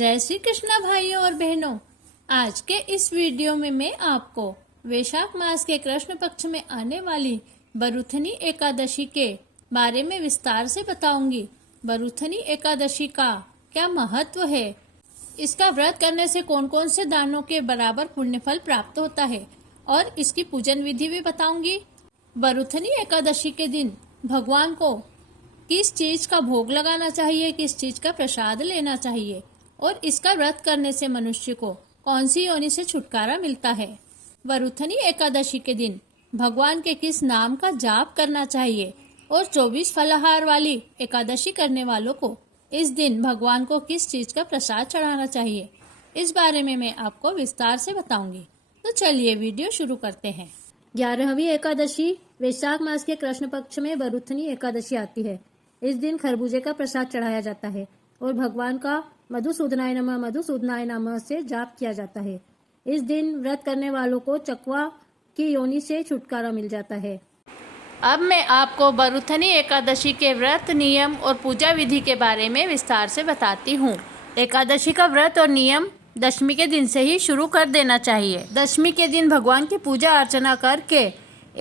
जय श्री कृष्णा भाइयों और बहनों। आज के इस वीडियो में मैं आपको वैशाख मास के कृष्ण पक्ष में आने वाली बरुथनी एकादशी के बारे में विस्तार से बताऊंगी। बरुथनी एकादशी का क्या महत्व है, इसका व्रत करने से कौन कौन से दानों के बराबर पुण्य फल प्राप्त होता है और इसकी पूजन विधि भी बताऊंगी। बरुथनी एकादशी के दिन भगवान को किस चीज का भोग लगाना चाहिए, किस चीज का प्रसाद लेना चाहिए और इसका व्रत करने से मनुष्य को कौन सी योनि से छुटकारा मिलता है। बरुथनी एकादशी के दिन भगवान के किस नाम का जाप करना चाहिए और 24 फलाहार वाली एकादशी करने वालों को इस दिन भगवान को किस चीज का प्रसाद चढ़ाना चाहिए, इस बारे में मैं आपको विस्तार से बताऊंगी। तो चलिए वीडियो शुरू करते हैं। 11वीं एकादशी वैशाख मास के कृष्ण पक्ष में बरुथनी एकादशी आती है। इस दिन खरबूजे का प्रसाद चढ़ाया जाता है और भगवान का मधुसूदनाय नमः से जाप किया जाता है। इस दिन व्रत करने वालों को चकवा की योनि से छुटकारा मिल जाता है। अब मैं आपको बरुथनी एकादशी के व्रत नियम और पूजा विधि के बारे में विस्तार से बताती हूँ। एकादशी का व्रत और नियम दशमी के दिन से ही शुरू कर देना चाहिए। दशमी के दिन भगवान की पूजा अर्चना करके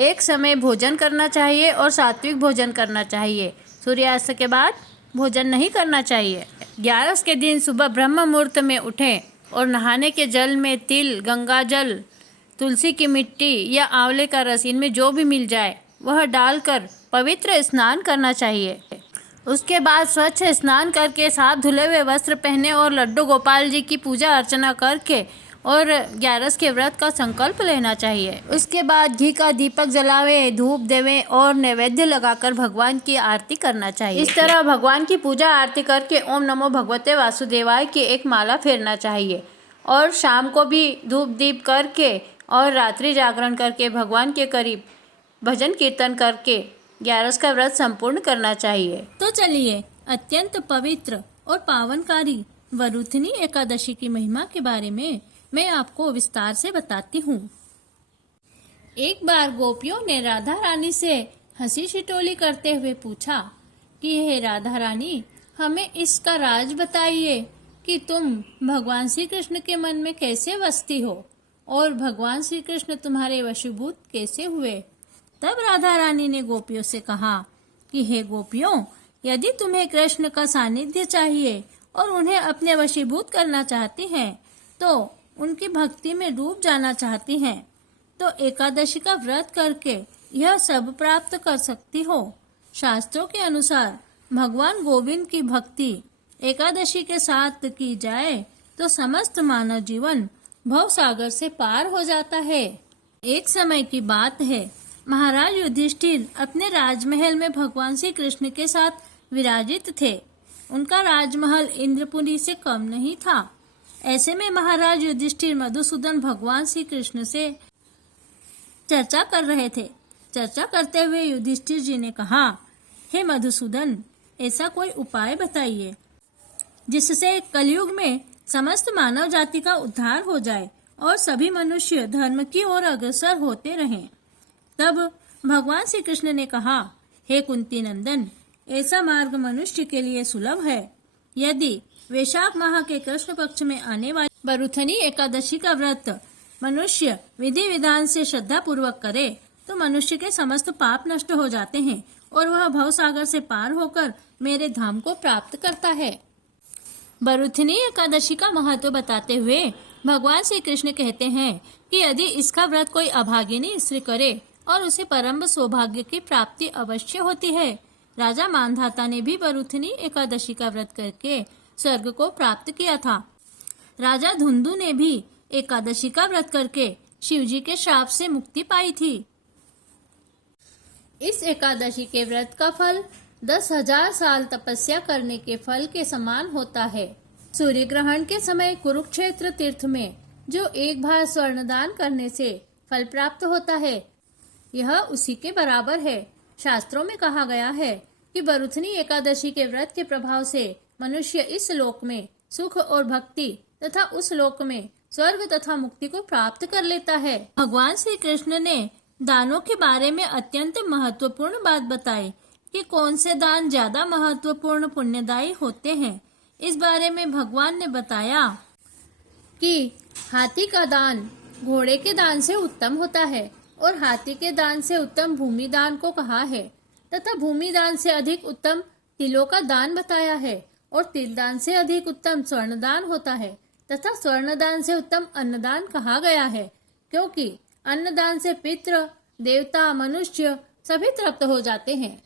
एक समय भोजन करना चाहिए और सात्विक भोजन करना चाहिए। सूर्यास्त के बाद भोजन नहीं करना चाहिए। 11 के दिन सुबह ब्रह्म मुहूर्त में उठें और नहाने के जल में तिल, गंगा जल, तुलसी की मिट्टी या आंवले का रस, इनमें जो भी मिल जाए वह डालकर पवित्र स्नान करना चाहिए। उसके बाद स्वच्छ स्नान करके साफ धुले हुए वस्त्र पहने और लड्डू गोपाल जी की पूजा अर्चना करके और 11 के व्रत का संकल्प लेना चाहिए। उसके बाद घी का दीपक जलावे, धूप देवे और नैवेद्य लगाकर भगवान की आरती करना चाहिए। इस तरह भगवान की पूजा आरती करके ओम नमो भगवते वासुदेवाय की एक माला फेरना चाहिए और शाम को भी धूप दीप करके और रात्रि जागरण करके भगवान के करीब भजन कीर्तन करके 11 का व्रत संपूर्ण करना चाहिए। तो चलिए अत्यंत पवित्र और पावनकारी बरुथनी एकादशी की महिमा के बारे में मैं आपको विस्तार से बताती हूँ। एक बार गोपियों ने राधा रानी से हंसी ठिठोली करते हुए पूछा कि हे राधा रानी, हमें इसका राज बताइए कि तुम भगवान श्री कृष्ण के मन में कैसे बसती हो और भगवान श्री कृष्ण तुम्हारे वशीभूत कैसे हुए। तब राधा रानी ने गोपियों से कहा कि हे गोपियों, यदि तुम्हें कृष्ण का सानिध्य चाहिए और उन्हें अपने वशीभूत करना चाहती हैं, तो उनकी भक्ति में डूब जाना चाहती हैं, तो एकादशी का व्रत करके यह सब प्राप्त कर सकती हो। शास्त्रों के अनुसार भगवान गोविंद की भक्ति एकादशी के साथ की जाए तो समस्त मानव जीवन भव सागर से पार हो जाता है। एक समय की बात है, महाराज युधिष्ठिर अपने राजमहल में भगवान श्री कृष्ण के साथ विराजित थे। उनका राजमहल इंद्रपुरी से कम नहीं था। ऐसे में महाराज युधिष्ठिर मधुसूदन भगवान श्री कृष्ण से चर्चा कर रहे थे। चर्चा करते हुए युधिष्ठिर जी ने कहा, हे मधुसूदन, ऐसा कोई उपाय बताइए जिससे कलयुग में समस्त मानव जाति का उद्धार हो जाए और सभी मनुष्य धर्म की ओर अग्रसर होते रहें। तब भगवान श्री कृष्ण ने कहा, हे कुंती नंदन, ऐसा मार्ग मनुष्य के लिए सुलभ है। यदि वैशाख माह के कृष्ण पक्ष में आने वाली बरुथनी एकादशी का व्रत मनुष्य विधि विधान से श्रद्धा पूर्वक करे तो मनुष्य के समस्त पाप नष्ट हो जाते हैं और वह भव सागर से पार होकर मेरे धाम को प्राप्त करता है। बरुथनी एकादशी का महत्व बताते हुए भगवान श्री कृष्ण कहते हैं कि यदि इसका व्रत कोई अभागिनी स्त्री करे और उसे परम सौभाग्य की प्राप्ति अवश्य होती है। राजा मानधाता ने भी बरुथनी एकादशी का व्रत करके स्वर्ग को प्राप्त किया था। राजा धुंधु ने भी एकादशी का व्रत करके शिवजी के श्राप से मुक्ति पाई थी। इस एकादशी के व्रत का फल 10,000 साल तपस्या करने के फल के समान होता है। सूर्य ग्रहण के समय कुरुक्षेत्र तीर्थ में जो एक भार स्वर्ण दान करने से फल प्राप्त होता है, यह उसी के बराबर है। शास्त्रों में कहा गया है कि बरुथनी एकादशी के व्रत के प्रभाव से मनुष्य इस लोक में सुख और भक्ति तथा उस लोक में स्वर्ग तथा मुक्ति को प्राप्त कर लेता है। भगवान श्री कृष्ण ने दानों के बारे में अत्यंत महत्वपूर्ण बात बताई कि कौन से दान ज्यादा महत्वपूर्ण पुण्यदायी होते हैं। इस बारे में भगवान ने बताया कि हाथी का दान घोड़े के दान से उत्तम होता है और हाथी के दान से उत्तम भूमि दान को कहा है तथा भूमि दान से अधिक उत्तम तिलों का दान बताया है और तिल दान से अधिक उत्तम स्वर्ण दान होता है तथा स्वर्ण दान से उत्तम अन्नदान कहा गया है, क्योंकि अन्नदान से पितृ देवता मनुष्य सभी तृप्त हो जाते हैं।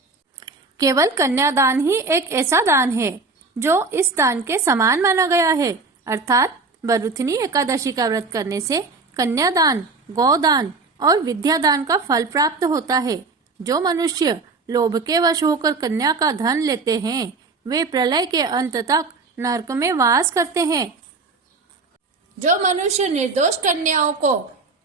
केवल कन्यादान ही एक ऐसा दान है जो इस दान के समान माना गया है, अर्थात बरुथनी एकादशी का व्रत करने से कन्यादान, गौदान और विद्यादान का फल प्राप्त होता है। जो मनुष्य लोभ के वश होकर कन्या का धन लेते हैं वे प्रलय के अंत तक नरक में वास करते हैं। जो मनुष्य निर्दोष कन्याओं को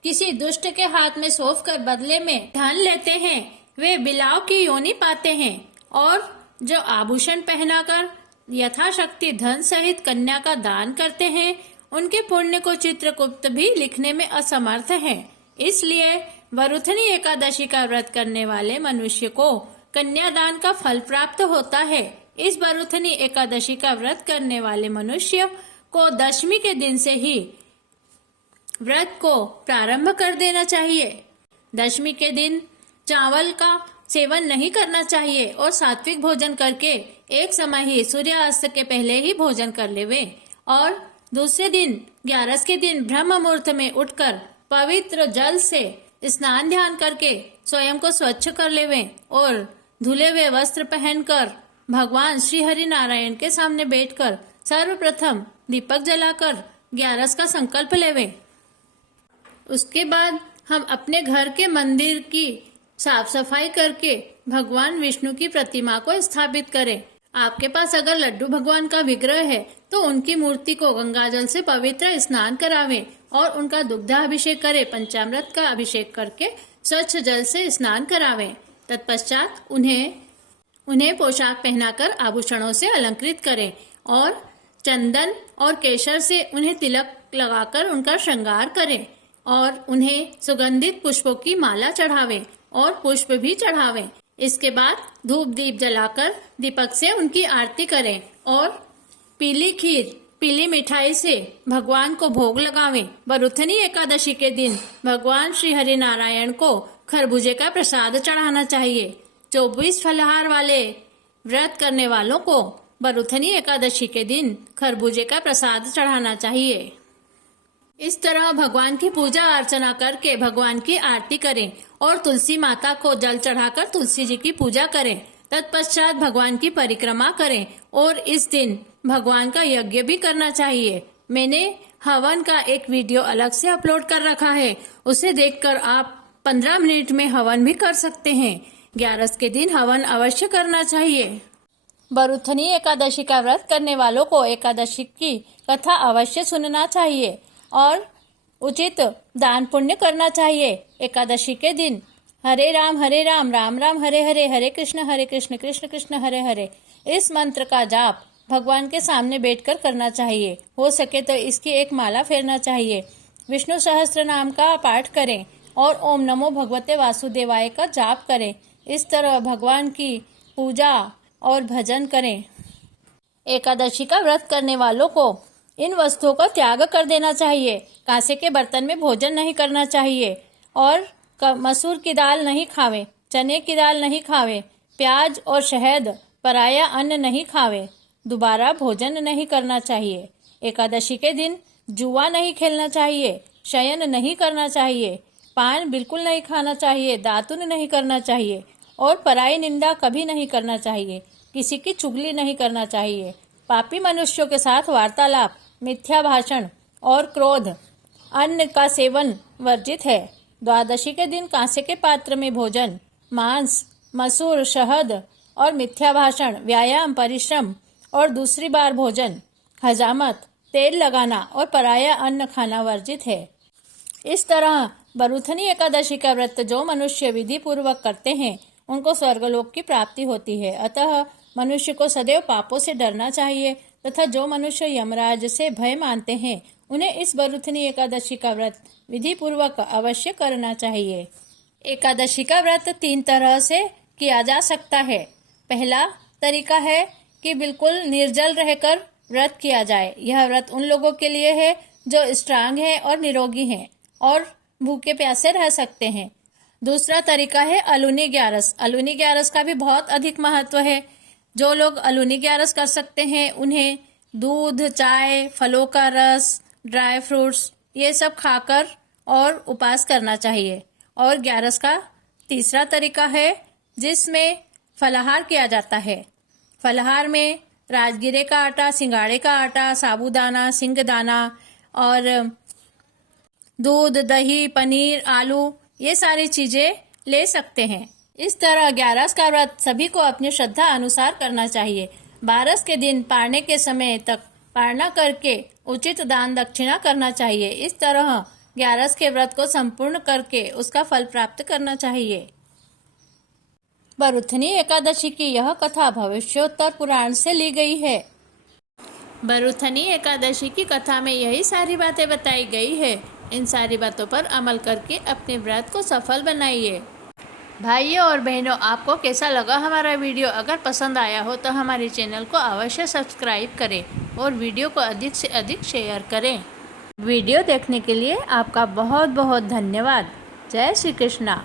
किसी दुष्ट के हाथ में सौंप कर बदले में धन लेते हैं वे बिलाव की योनि पाते हैं और जो आभूषण पहनाकर यथाशक्ति धन सहित कन्या का दान करते हैं उनके पुण्य को चित्रगुप्त भी लिखने में असमर्थ है। इसलिए बरुथनी एकादशी का व्रत करने वाले मनुष्य को कन्यादान का फल प्राप्त होता है। इस बरुथनी एकादशी का व्रत करने वाले मनुष्य को दशमी के दिन से ही व्रत को प्रारंभ कर देना चाहिए। दशमी के दिन चावल का सेवन नहीं करना चाहिए और सात्विक भोजन करके एक समय ही सूर्यास्त के पहले ही भोजन कर लेवे और दूसरे दिन 11 के दिन ब्रह्म मुहूर्त में उठकर पवित्र जल से स्नान ध्यान करके स्वयं को स्वच्छ कर लेवें और धुले हुए वस्त्र पहनकर भगवान श्री हरि नारायण के सामने बैठकर सर्वप्रथम दीपक जलाकर 11 का संकल्प लेवें। उसके बाद हम अपने घर के मंदिर की साफ सफाई करके भगवान विष्णु की प्रतिमा को स्थापित करें। आपके पास अगर लड्डू भगवान का विग्रह है तो उनकी मूर्ति को गंगाजल से पवित्र स्नान करावें और उनका दुग्धाभिषेक करें। पंचामृत का अभिषेक करके स्वच्छ जल से स्नान करावें। तत्पश्चात उन्हें पोशाक पहनाकर आभूषणों से अलंकृत करें और चंदन और केसर से उन्हें तिलक लगाकर उनका श्रृंगार करें और उन्हें सुगंधित पुष्पों की माला चढ़ावें और पुष्प भी चढ़ावें। इसके बाद धूप दीप जलाकर दीपक से उनकी आरती करें और पीली खीर पीली मिठाई से भगवान को भोग लगावें। बरुथनी एकादशी के दिन भगवान श्री हरि नारायण को खरबूजे का प्रसाद चढ़ाना चाहिए। 24 फलाहार वाले व्रत करने वालों को बरुथनी एकादशी के दिन खरबूजे का प्रसाद चढ़ाना चाहिए। इस तरह भगवान की पूजा अर्चना करके भगवान की आरती करें और तुलसी माता को जल चढ़ाकर तुलसी जी की पूजा करें। तत्पश्चात भगवान की परिक्रमा करें और इस दिन भगवान का यज्ञ भी करना चाहिए। मैंने हवन का एक वीडियो अलग से अपलोड कर रखा है, उसे देखकर आप 15 मिनट में हवन भी कर सकते हैं। 11 के दिन हवन अवश्य करना चाहिए। बरुथनी एकादशी का व्रत करने वालों को एकादशी की कथा अवश्य सुनना चाहिए और उचित दान पुण्य करना चाहिए। एकादशी के दिन हरे राम राम राम हरे हरे, हरे कृष्ण कृष्ण कृष्ण हरे हरे इस मंत्र का जाप भगवान के सामने बैठकर करना चाहिए। हो सके तो इसकी एक माला फेरना चाहिए। विष्णु सहस्त्र नाम का पाठ करें और ओम नमो भगवते वासुदेवाय का जाप करें। इस तरह भगवान की पूजा और भजन करें। एकादशी का व्रत करने वालों को इन वस्तुओं का त्याग कर देना चाहिए। कांसे के बर्तन में भोजन नहीं करना चाहिए और मसूर की दाल नहीं खावें, चने की दाल नहीं खावें, प्याज और शहद पराया अन्न नहीं खावें, दोबारा भोजन नहीं करना चाहिए। एकादशी के दिन जुआ नहीं खेलना चाहिए, शयन नहीं करना चाहिए, पान बिल्कुल नहीं खाना चाहिए, दातुन नहीं करना चाहिए और पराई निंदा कभी नहीं करना चाहिए। किसी की चुगली नहीं करना चाहिए। पापी मनुष्यों के साथ वार्तालाप, मिथ्या भाषण और क्रोध, अन्न का सेवन वर्जित है। द्वादशी के दिन कांसे के पात्र में भोजन, मांस, मसूर, शहद और मिथ्या भाषण, व्यायाम, परिश्रम और दूसरी बार भोजन, हजामत, तेल लगाना और पराया अन्न खाना वर्जित है। इस तरह बरुथनी एकादशी का व्रत जो मनुष्य विधि पूर्वक करते हैं उनको स्वर्गलोक की प्राप्ति होती है। अतः मनुष्य को सदैव पापों से डरना चाहिए तथा जो मनुष्य यमराज से भय मानते हैं उन्हें इस बरुथनी एकादशी का व्रत विधि पूर्वक अवश्य करना चाहिए। एकादशी का व्रत 3 तरह से किया जा सकता है। पहला तरीका है कि बिल्कुल निर्जल रहकर व्रत किया जाए। यह व्रत उन लोगों के लिए है जो स्ट्रांग हैं और निरोगी हैं और भूखे प्यासे रह सकते हैं। दूसरा तरीका है अलूनी ग्यारस। अलूनी ग्यारस का भी बहुत अधिक महत्व है। जो लोग अलूनी ग्यारस कर सकते हैं उन्हें दूध, चाय, फलों का रस, ड्राई फ्रूट्स ये सब खाकर और उपवास करना चाहिए। और ग्यारस का तीसरा तरीका है जिसमें फलाहार किया जाता है। फलाहार में राजगिरे का आटा, सिंगाड़े का आटा, साबूदाना, सिंगदाना और दूध, दही, पनीर, आलू ये सारी चीजें ले सकते हैं। इस तरह ग्यारस का व्रत सभी को अपनी श्रद्धा अनुसार करना चाहिए। 12 के दिन पारने के समय तक पारना करके उचित दान दक्षिणा करना चाहिए। इस तरह ग्यारस के व्रत को संपूर्ण करके उसका फल प्राप्त करना चाहिए। बरुथनी एकादशी की यह कथा भविष्योत्तर पुराण से ली गई है। बरुथनी एकादशी की कथा में यही सारी बातें बताई गई है। इन सारी बातों पर अमल करके अपने व्रत को सफल बनाइए। भाइयों और बहनों, आपको कैसा लगा हमारा वीडियो? अगर पसंद आया हो तो हमारे चैनल को अवश्य सब्सक्राइब करें और वीडियो को अधिक से अधिक शेयर करें। वीडियो देखने के लिए आपका बहुत बहुत धन्यवाद। जय श्री कृष्णा।